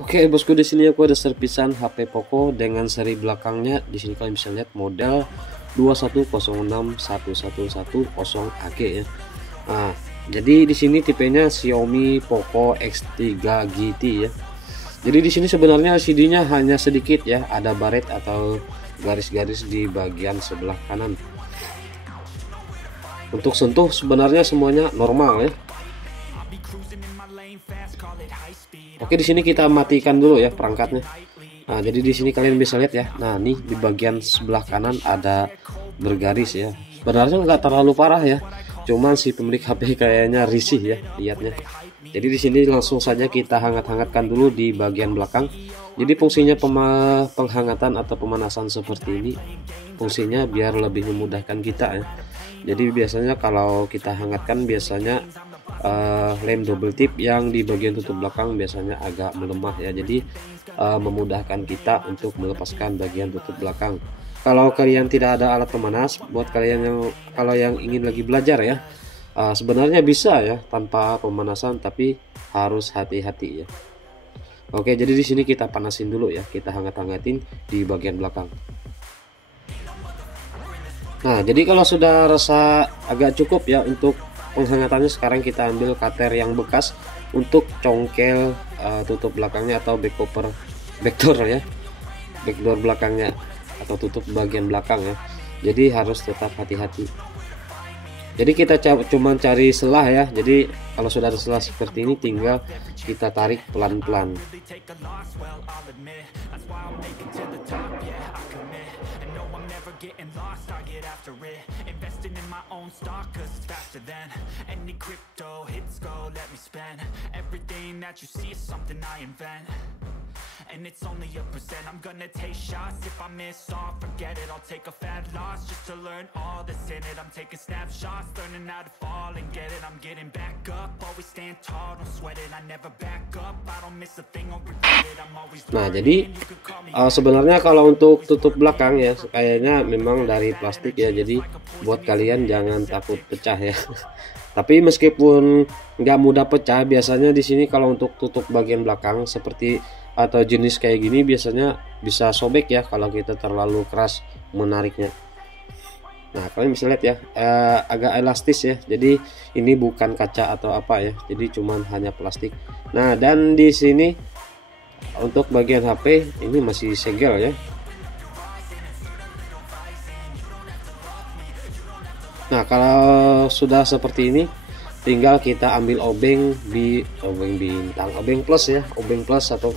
Oke bosku, di sini aku ada servisan HP Poco dengan seri belakangnya. Di sini kalian bisa lihat model 210611110 AG ya. Nah, jadi di sini tipenya Xiaomi Poco X3 GT ya. Jadi di sini sebenarnya LCD-nya hanya sedikit ya, ada baret atau garis-garis di bagian sebelah kanan. Untuk sentuh sebenarnya semuanya normal ya. Oke, di sini kita matikan dulu ya perangkatnya. Nah, jadi di sini kalian bisa lihat ya. Nah, nih di bagian sebelah kanan ada bergaris ya. Sebenarnya nggak terlalu parah ya. Cuman si pemilik HP kayaknya risih ya lihatnya. Jadi di sini langsung saja kita hangat-hangatkan dulu di bagian belakang. Jadi fungsinya penghangatan atau pemanasan seperti ini. Fungsinya biar lebih memudahkan kita ya. Jadi biasanya kalau kita hangatkan biasanya lem double tip yang di bagian tutup belakang biasanya agak melemah ya, jadi memudahkan kita untuk melepaskan bagian tutup belakang. Kalau kalian tidak ada alat pemanas, buat kalian yang ingin lagi belajar ya, sebenarnya bisa ya tanpa pemanasan, tapi harus hati-hati ya. Oke, jadi di sini kita panasin dulu ya, kita hangat-hangatin di bagian belakang. Nah, jadi kalau sudah rasa agak cukup ya untuk penghangatannya, sekarang kita ambil cutter yang bekas untuk congkel tutup belakangnya atau backdoor ya, backdoor belakangnya atau tutup bagian belakang ya. Jadi harus tetap hati-hati. Jadi kita cuma cari selah ya. Jadi kalau sudah ada selah seperti ini, tinggal kita tarik pelan-pelan. And it's only a percent. I'm gonna take shots. If I miss all, forget it. I'll take a fat loss just to learn all that's in it. I'm taking snapshots, learning how to fall and get it. I'm getting back up, always stand tall, don't sweat it. I never back up, I don't miss a thing, I'll regret it. I'm always. Nah, jadi sebenarnya kalau untuk tutup belakang ya, kayaknya memang dari plastik ya. Jadi buat kalian jangan takut pecah ya. Tapi meskipun nggak mudah pecah, biasanya di sini kalau untuk tutup bagian belakang seperti atau jenis kayak gini biasanya bisa sobek ya kalau kita terlalu keras menariknya. Nah, kalian bisa lihat ya, agak elastis ya. Jadi ini bukan kaca atau apa ya, jadi cuman hanya plastik. Nah, dan di sini untuk bagian HP ini masih segel ya. Nah, kalau sudah seperti ini, tinggal kita ambil obeng bintang, obeng plus ya, obeng plus 1,5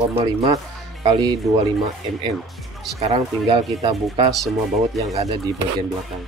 kali 25 mm. Sekarang tinggal kita buka semua baut yang ada di bagian belakang.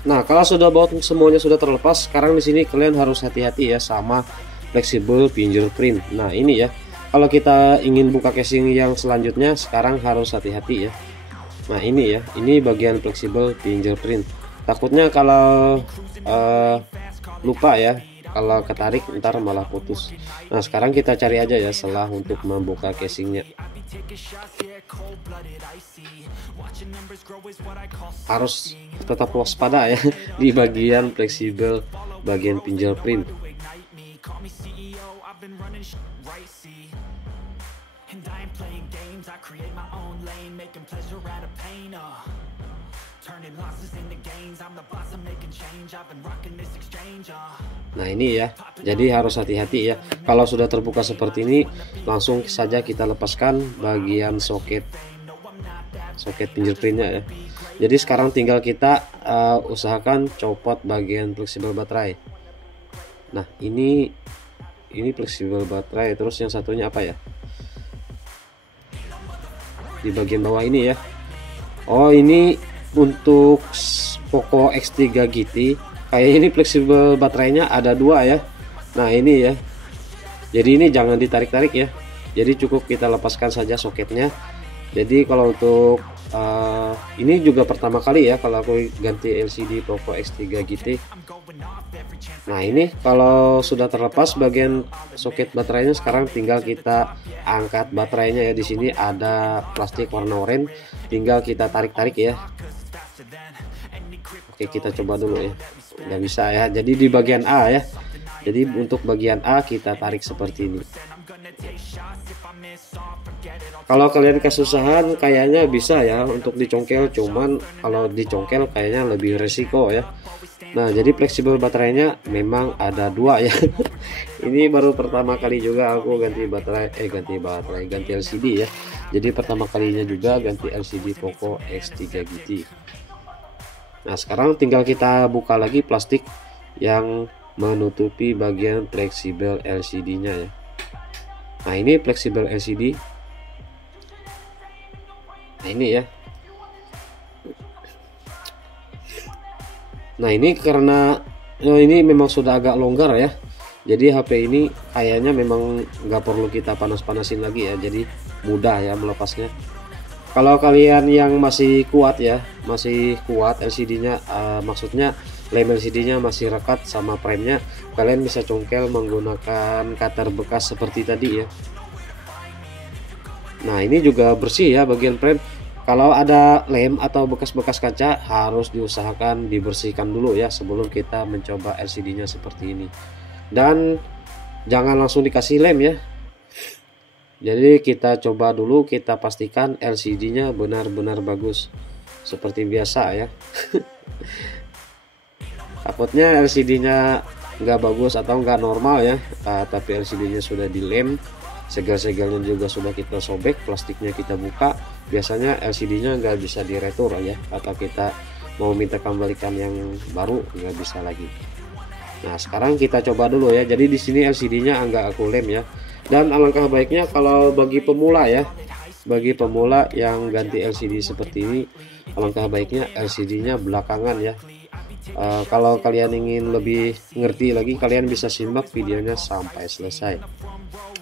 Nah, kalau sudah baut semuanya sudah terlepas, sekarang di sini kalian harus hati-hati ya sama fleksibel fingerprint. Nah, ini ya. Kalau kita ingin buka casing yang selanjutnya, sekarang harus hati-hati ya. Nah, ini ya. Ini bagian fleksibel fingerprint. Takutnya kalau lupa ya, kalau ketarik ntar malah putus. Nah, sekarang kita cari aja ya selah untuk membuka casingnya. Harus tetap waspada ya di bagian fleksibel bagian fingerprint. Nah, ini ya, jadi harus hati-hati ya. Kalau sudah terbuka seperti ini, langsung saja kita lepaskan bagian soket fingerprintnya ya. Jadi sekarang tinggal kita usahakan copot bagian fleksibel baterai. Nah, ini fleksibel baterai, terus yang satunya apa ya, di bagian bawah ini ya. Oh, ini untuk Poco X3 GT. Kayak ini fleksibel baterainya ada dua ya. Nah, ini ya. Jadi ini jangan ditarik-tarik ya. Jadi cukup kita lepaskan saja soketnya. Jadi kalau untuk ini juga pertama kali ya kalau aku ganti LCD Poco X3 GT. Nah ini kalau sudah terlepas bagian soket baterainya, sekarang tinggal kita angkat baterainya ya. Di sini ada plastik warna oranye, tinggal kita tarik-tarik ya. Oke, kita coba dulu ya. Nggak bisa ya, jadi di bagian A ya. Jadi untuk bagian A kita tarik seperti ini. Kalau kalian kesusahan kayaknya bisa ya untuk dicongkel, cuman kalau dicongkel kayaknya lebih resiko ya. Nah jadi fleksibel baterainya memang ada dua ya. Ini baru pertama kali juga aku ganti ganti LCD ya. Jadi pertama kalinya juga ganti LCD Poco X3 GT. Nah sekarang tinggal kita buka lagi plastik yang menutupi bagian fleksibel LCD nya ya. Nah ini fleksibel LCD. Nah ini ya. Nah ini karena ini memang sudah agak longgar ya. Jadi HP ini kayaknya memang nggak perlu kita panas-panasin lagi ya. Jadi mudah ya melepasnya. Kalau kalian yang masih kuat ya, masih kuat LCD-nya, maksudnya lem LCD-nya masih rekat sama frame-nya, kalian bisa congkel menggunakan cutter bekas seperti tadi ya. Nah ini juga bersih ya bagian frame. Kalau ada lem atau bekas-bekas kaca harus diusahakan dibersihkan dulu ya sebelum kita mencoba LCD-nya seperti ini. Dan jangan langsung dikasih lem ya. Jadi kita coba dulu, kita pastikan LCD-nya benar-benar bagus seperti biasa ya. Takutnya LCD-nya nggak bagus atau nggak normal ya, tapi LCD-nya sudah dilem, segel-segelnya juga sudah kita sobek, plastiknya kita buka, biasanya LCD-nya nggak bisa diretur ya, atau kita mau minta kembalikan yang baru nggak bisa lagi. Nah sekarang kita coba dulu ya. Jadi di sini LCD-nya nggak aku lem ya. Dan alangkah baiknya kalau bagi pemula ya, bagi pemula yang ganti LCD seperti ini, alangkah baiknya LCD-nya belakangan ya. Kalau kalian ingin lebih ngerti lagi, kalian bisa simak videonya sampai selesai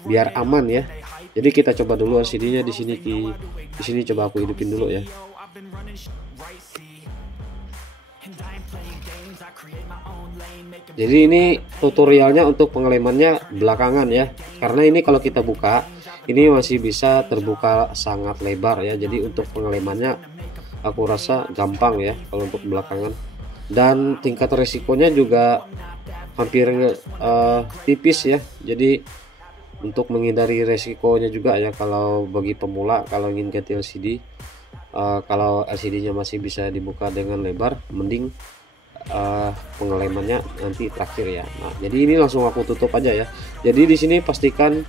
biar aman ya. Jadi kita coba dulu LCD-nya di sini. Di sini coba aku hidupin dulu ya. Jadi ini tutorialnya untuk pengelemannya belakangan ya. Karena ini kalau kita buka, ini masih bisa terbuka sangat lebar ya. Jadi untuk pengelemannya aku rasa gampang ya kalau untuk belakangan. Dan tingkat resikonya juga hampir tipis ya. Jadi untuk menghindari resikonya juga ya, kalau bagi pemula kalau ingin ganti LCD, kalau LCD-nya masih bisa dibuka dengan lebar, mending pengelemannya nanti terakhir ya. Nah jadi ini langsung aku tutup aja ya. Jadi di sini pastikan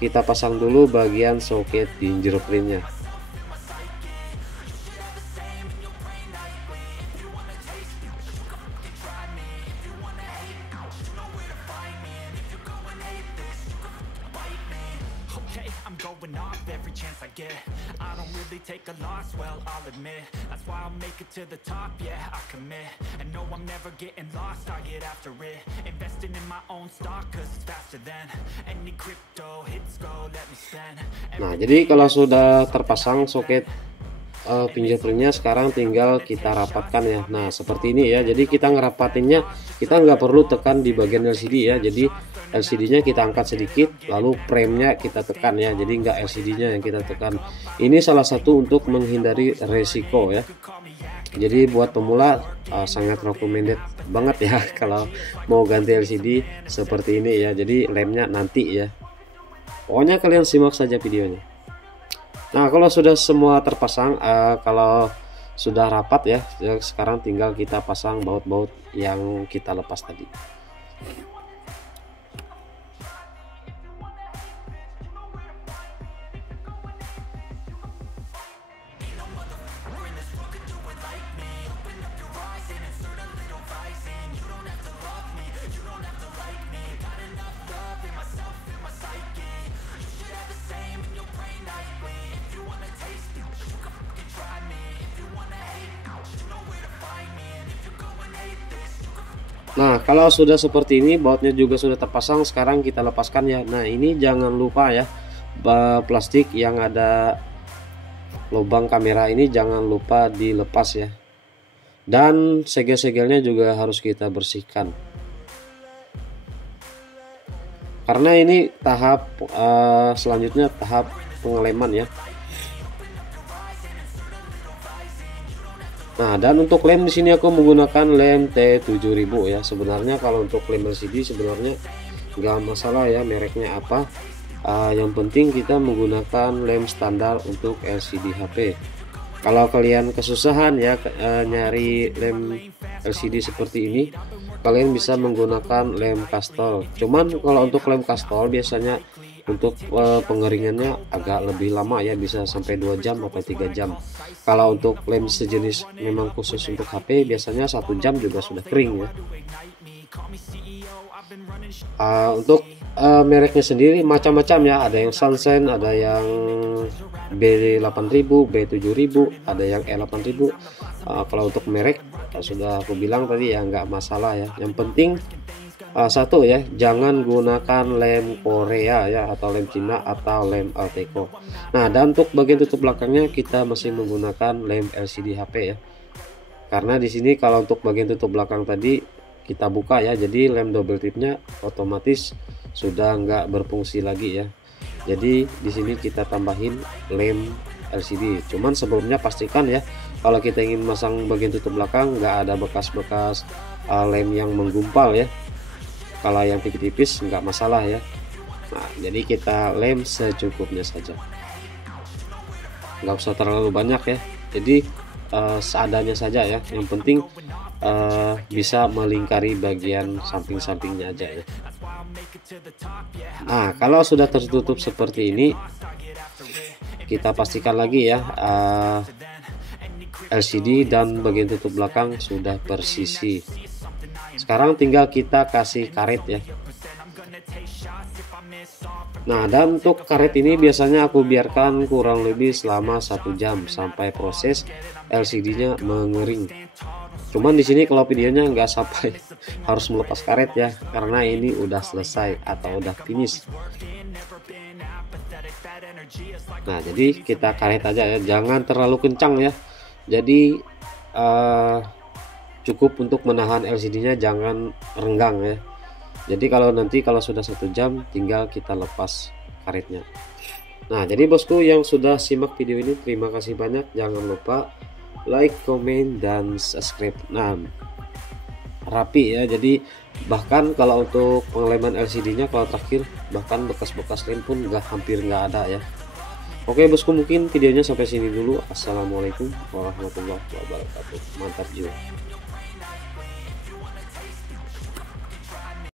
kita pasang dulu bagian soket fingerprintnya. Going off every chance I get. I don't really take a loss, well, I'll admit. That's why I'll make it to the top, yeah, I commit. And no, I'm never getting lost, I get after it. Investing in my own stock, cause it's faster than any crypto hits go, let me spend. Nah jadi kalau sudah terpasang soket fingerprintnya, sekarang tinggal kita rapatkan ya. Nah seperti ini ya. Jadi kita ngerapatinnya, kita nggak perlu tekan di bagian LCD ya. Jadi LCD-nya kita angkat sedikit, lalu frame-nya kita tekan ya. Jadi nggak LCD-nya yang kita tekan. Ini salah satu untuk menghindari resiko ya. Jadi buat pemula sangat recommended banget ya kalau mau ganti LCD seperti ini ya. Jadi lemnya nanti ya. Pokoknya kalian simak saja videonya. Nah kalau sudah semua terpasang, kalau sudah rapat ya, sekarang tinggal kita pasang baut-baut yang kita lepas tadi. Nah kalau sudah seperti ini, bautnya juga sudah terpasang, sekarang kita lepaskan ya. Nah ini jangan lupa ya, plastik yang ada lubang kamera ini jangan lupa dilepas ya, dan segel-segelnya juga harus kita bersihkan karena ini tahap selanjutnya tahap pengeleman ya. Nah, dan untuk lem di sini aku menggunakan lem T7000 ya. Sebenarnya kalau untuk lem LCD sebenarnya nggak masalah ya mereknya apa. Yang penting kita menggunakan lem standar untuk LCD HP. Kalau kalian kesusahan ya nyari lem LCD seperti ini, kalian bisa menggunakan lem Castol. Cuman kalau untuk lem Castol biasanya untuk pengeringannya agak lebih lama ya, bisa sampai 2 jam atau 3 jam. Kalau untuk lem sejenis memang khusus untuk HP biasanya 1 jam juga sudah kering ya. Untuk mereknya sendiri macam-macam ya, ada yang Sunshine, ada yang B8000, B7000, ada yang E8000. Kalau untuk merek sudah aku bilang tadi ya nggak masalah ya, yang penting satu ya, jangan gunakan lem Korea ya, atau lem Cina atau lem Alteco. Nah, dan untuk bagian tutup belakangnya kita masih menggunakan lem LCD HP ya, karena di sini kalau untuk bagian tutup belakang tadi kita buka ya, jadi lem double tipnya otomatis sudah nggak berfungsi lagi ya. Jadi di sini kita tambahin lem LCD. Cuman sebelumnya pastikan ya, kalau kita ingin masang bagian tutup belakang nggak ada bekas-bekas lem yang menggumpal ya. Kalau yang tipis-tipis nggak masalah ya. Nah, jadi kita lem secukupnya saja, nggak usah terlalu banyak ya, jadi seadanya saja ya, yang penting bisa melingkari bagian samping-sampingnya aja ya. Nah, kalau sudah tertutup seperti ini, kita pastikan lagi ya LCD dan bagian tutup belakang sudah bersisi. Sekarang tinggal kita kasih karet ya. Nah, dan untuk karet ini biasanya aku biarkan kurang lebih selama 1 jam sampai proses LCD-nya mengering. Cuman di sini kalau videonya nggak sampai harus melepas karet ya, karena ini udah selesai atau udah finish. Nah, jadi kita karet aja ya, jangan terlalu kencang ya. Jadi cukup untuk menahan LCD-nya, jangan renggang ya. Jadi kalau sudah 1 jam tinggal kita lepas karetnya. Nah, jadi bosku yang sudah simak video ini terima kasih banyak, jangan lupa like, comment, dan subscribe. Nah, rapi ya, jadi bahkan kalau untuk pengeleman LCD-nya kalau terakhir bahkan bekas-bekas lem pun hampir nggak ada ya. Oke bosku, mungkin videonya sampai sini dulu. Assalamualaikum warahmatullahi wabarakatuh. Mantap jiwa.